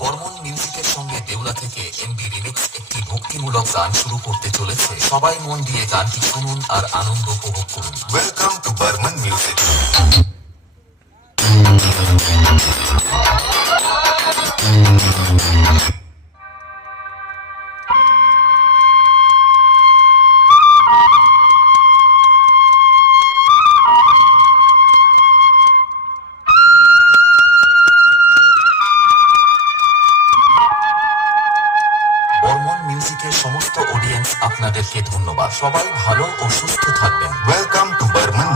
বর্মন মিউজিকের সঙ্গে দেউলা থেকে এমবি রিমিক্স একটি ভক্তিমূলক গান শুরু করতে চলেছে। সবাই মন দিয়ে গানটি শুনুন আর আনন্দ উপভোগ করুন। Welcome to Burman music. Thank Burman মিউজিকের সমস্ত অডিয়েন্স আপনাদেরকে ধন্যবাদ সবাই ভালো ও সুস্থ থাকবেন ওয়েলকাম টু বার্মান.